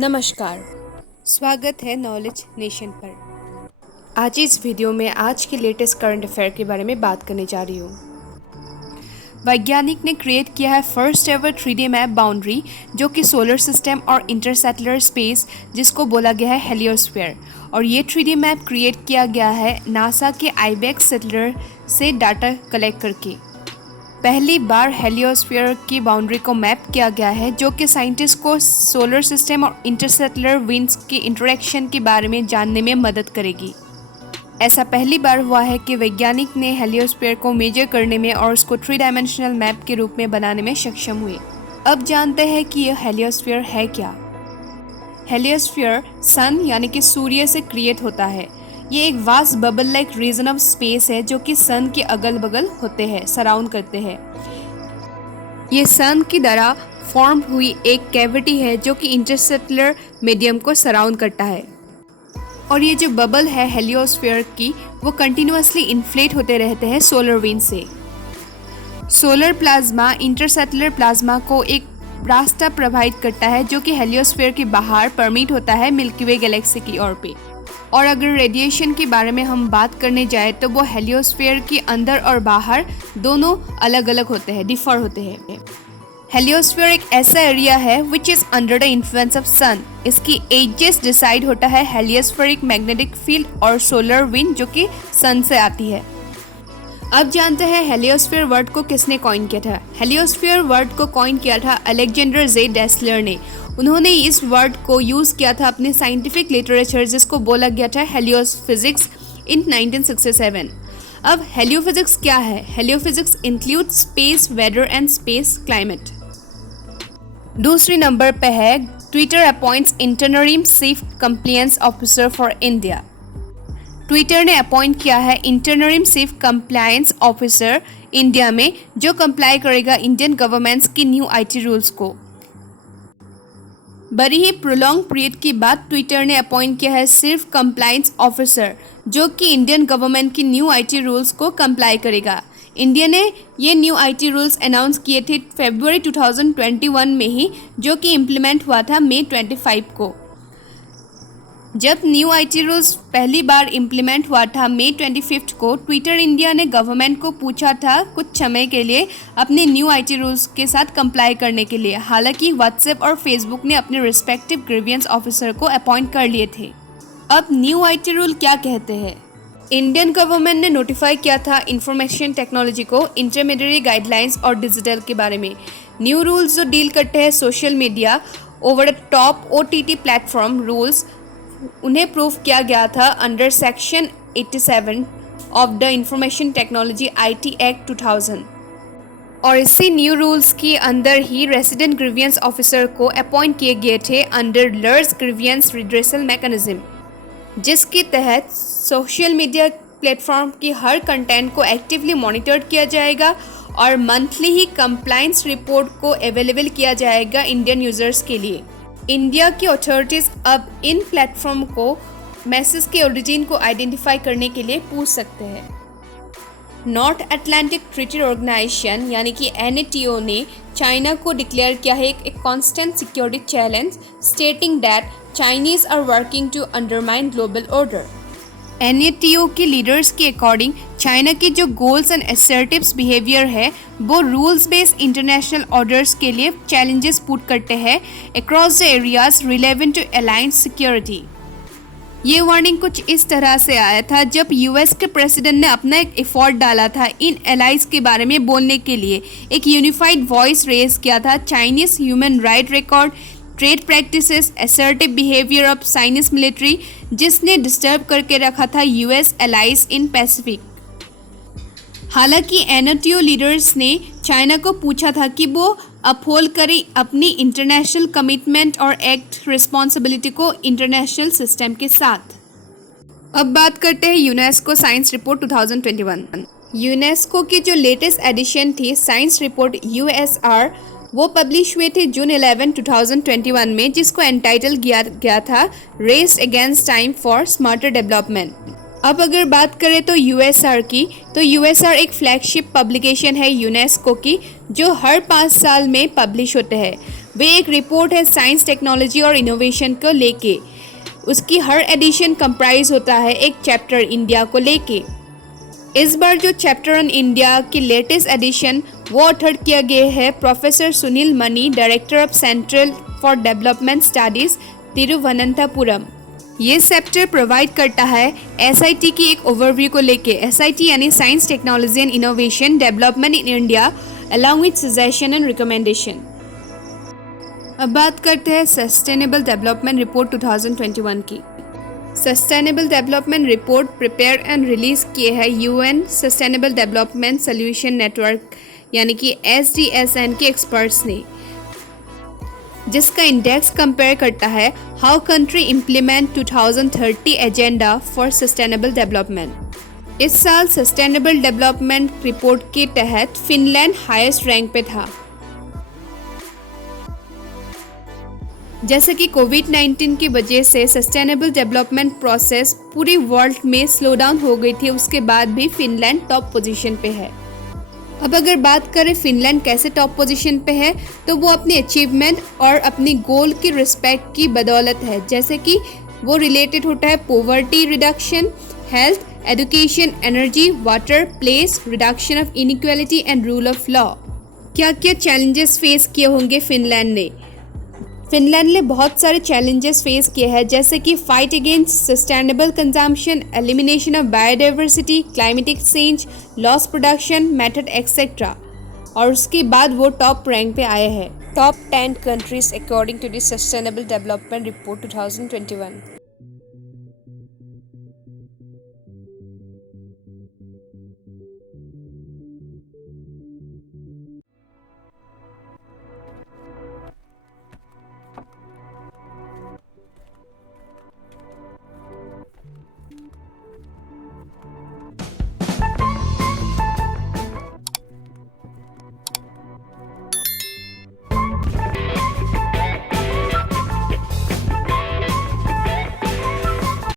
नमस्कार, स्वागत है नॉलेज नेशन पर। आज इस वीडियो में आज के लेटेस्ट करंट अफेयर के बारे में बात करने जा रही हूँ। वैज्ञानिक ने क्रिएट किया है first ever 3D map boundary जो कि सोलर सिस्टम और इंटरसेटलर स्पेस जिसको बोला गया है हेलियोस्फीयर, और ये 3D मैप क्रिएट किया गया है नासा के आईबेक्स सेटलर से डाटा कलेक्ट करके। पहली बार हेलियोस्फीयर की बाउंड्री को मैप किया गया है जो कि साइंटिस्ट को सोलर सिस्टम और इंटरसेटलर विंड्स के इंटरेक्शन के बारे में जानने में मदद करेगी। ऐसा पहली बार हुआ है कि वैज्ञानिक ने हेलियोस्फीयर को मेजर करने में और उसको 3 डायमेंशनल मैप के रूप में बनाने में सक्षम हुए। अब जानते हैं कि यह हेलियोस्फीयर है क्या। हेलियोस्फीयर सन यानी कि सूर्य से क्रिएट होता है। ये एक vast bubble like region of space है जो कि सन के अगल बगल होते हैं, सराउंड करते हैं। ये सन की तरह फॉर्म हुई एक कैविटी है जो कि इंटरस्टेलर मीडियम को सराउंड करता है, और ये जो बबल है हेलियोस्फीयर की वो कंटिन्यूअसली इन्फ्लेट होते रहते हैं सोलर विंड से। सोलर प्लाज्मा इंटरस्टेलर प्लाज्मा को एक रास्ता प्रोवाइड करता है जो कि हेलियोस्फीयर के बाहर परमिट होता है मिल्की वे गैलेक्सी की ओर पे। और अगर रेडिएशन के बारे में हम बात करने जाए तो वो हेलियोस्फीयर के अंदर और बाहर दोनों अलग अलग होते हैं, डिफर होते हैं। हेलियोस्फीयर एक ऐसा एरिया है which is under the influence of sun. इसकी एजेस डिसाइड होता है हेलियोस्फेरिक मैग्नेटिक फील्ड और सोलर विंड जो कि सन से आती है। अब जानते हैं हेलियोस्फीयर वर्ड को किसने कॉइन किया था। हेलियोस्फीयर वर्ड को कॉइन किया था अलेक्जेंडर जे डेस्लर ने। उन्होंने इस वर्ड को यूज़ किया था अपने साइंटिफिक लिटरेचर जिसको बोला गया था हेलियोफिजिक्स इन 1967। अब हेलियोफिजिक्स क्या है? Heliophysics include space weather and space climate. दूसरी नंबर पे है Twitter appoints interim chief compliance officer for India. Twitter ने अपॉइंट किया है interim chief compliance officer India में जो कंप्लाई करेगा इंडियन गवर्नमेंट्स की न्यू आईटी रूल्स को। बड़ी ही प्रोलॉन्ग पीरियड के बाद ट्विटर ने अपॉइंट किया है सिर्फ कंप्लायंस ऑफिसर जो कि इंडियन गवर्नमेंट की न्यू आईटी रूल्स को कंप्लाई करेगा। इंडिया ने ये न्यू आईटी रूल्स अनाउंस किए थे फरवरी 2021 में ही, जो कि इम्प्लीमेंट हुआ था मई 25 को। जब न्यू आईटी रूल्स पहली बार इम्प्लीमेंट हुआ था मई 25 को, ट्विटर इंडिया ने गवर्नमेंट को पूछा था कुछ समय के लिए अपने न्यू आईटी रूल्स के साथ कंप्लाई करने के लिए। हालांकि व्हाट्सएप और फेसबुक ने अपने रिस्पेक्टिव ग्रीवियंस ऑफिसर को अपॉइंट कर लिए थे। अब न्यू आईटी रूल क्या कहते हैं? इंडियन गवर्नमेंट ने नोटिफाई किया था इंफॉर्मेशन टेक्नोलॉजी को इंटरमीडिएट गाइडलाइंस और डिजिटल के बारे में। न्यू रूल्स जो डील करते हैं social media over the top OTT platform rules, उन्हें प्रूव किया गया था under section 87 of the information technology IT act 2000। और इसी न्यू रूल्स के अंदर ही रेसिडेंट ग्रीवियंस ऑफिसर को अपॉइंट किए गए थे under large grievance redressal mechanism, जिसके तहत सोशल मीडिया प्लेटफॉर्म की हर कंटेंट को एक्टिवली मॉनिटर किया जाएगा और मंथली ही कंप्लायंस रिपोर्ट को अवेलेबल किया जाएगा इंडियन यूजर्स के लिए। इंडिया की अथॉरिटीज़ अब इन प्लेटफॉर्म को मैसेज के ओरिजिन को आइडेंटिफाई करने के लिए पूछ सकते हैं। नॉर्थ अटलांटिक ट्रीटी ऑर्गेनाइजेशन यानी कि NATO ने चाइना को डिक्लेयर किया है एक constant security challenge, stating that Chinese are working to undermine global order. NATO के लीडर्स के अकॉर्डिंग चाइना की जो गोल्स एंड असर्टिव्स बिहेवियर है वो रूल्स बेस्ड इंटरनेशनल ऑर्डर्स के लिए चैलेंजेस पुट करते हैं across the areas relevant to alliance security. ये वार्निंग कुछ इस तरह से आया था जब US के प्रेसिडेंट ने अपना एक एफर्ट डाला था इन एलाइज के बारे में बोलने के लिए, एक यूनिफाइड वॉइस रेज किया था Chinese human right record, trade practices, assertive behaviour of Chinese military, जिसने डिस्टर्ब करके रखा था US एलाइज इन पैसिफिक। हालांकि NATO लीडर्स ने चाइना को पूछा था कि वो अपहोल्ड करे अपनी इंटरनेशनल कमिटमेंट और एक्ट रिस्पॉन्सिबिलिटी को इंटरनेशनल सिस्टम के साथ। अब बात करते हैं यूनेस्को साइंस रिपोर्ट 2021। यूनेस्को की जो लेटेस्ट एडिशन थी साइंस रिपोर्ट USR, वो पब्लिश हुए थे जून 11, 2021 में, जिसको एंटाइटल किया गया था race against time for smarter development. अब अगर बात करें तो USR की, तो USR एक फ्लैगशिप पब्लिकेशन है यूनेस्को की जो हर 5 साल में पब्लिश होते हैं। वे एक रिपोर्ट है साइंस, टेक्नोलॉजी और इनोवेशन को लेके। उसकी हर एडिशन कंप्राइज होता है एक चैप्टर इंडिया को लेके। इस बार जो चैप्टर ऑन इंडिया की लेटेस्ट एडिशन वो ऑथर किया गया है professor Sunil money, director of central for development studies, Thiruvananthapuram. ये चैप्टर प्रोवाइड करता है एसआईटी की एक ओवरव्यू को लेके। एसआईटी यानी science, technology and innovation development in India along with suggestion and recommendation. अब बात करते हैं सस्टेनेबल डेवलपमेंट रिपोर्ट 2021 की। Sustainable development report prepare and release किए है UN sustainable development solution network यानी कि SDSN के एक्सपर्ट्स ने, जिसका इंडेक्स कंपेयर करता है how country implement 2030 agenda for sustainable development. इस साल सस्टेनेबल डेवलपमेंट रिपोर्ट के तहत फिनलैंड हाईएस्ट रैंक पे था। जैसे कि कोविड-19 की वजह से सस्टेनेबल डेवलपमेंट प्रोसेस पूरी वर्ल्ड में स्लो डाउन हो गई थी, उसके बाद भी फिनलैंड टॉप पोजीशन पे है। अब अगर बात करें फिनलैंड कैसे टॉप पोजीशन पे है, तो वो अपनी अचीवमेंट और अपनी गोल की रिस्पेक्ट की बदौलत है, जैसे कि वो रिलेटेड होता है poverty reduction, health, education, energy, water, place, reduction of inequality and rule of law. क्या क्या चैलेंजेस फेस किए होंगे फिनलैंड ने? फिनलैंड ने बहुत सारे चैलेंजेस फेस किए हैं, जैसे कि fight against sustainable consumption, elimination of biodiversity, climatic change, loss production method etcetera. और उसके बाद वो टॉप रैंक पे आए हैं। Top 10 countries according to the sustainable development report 2021।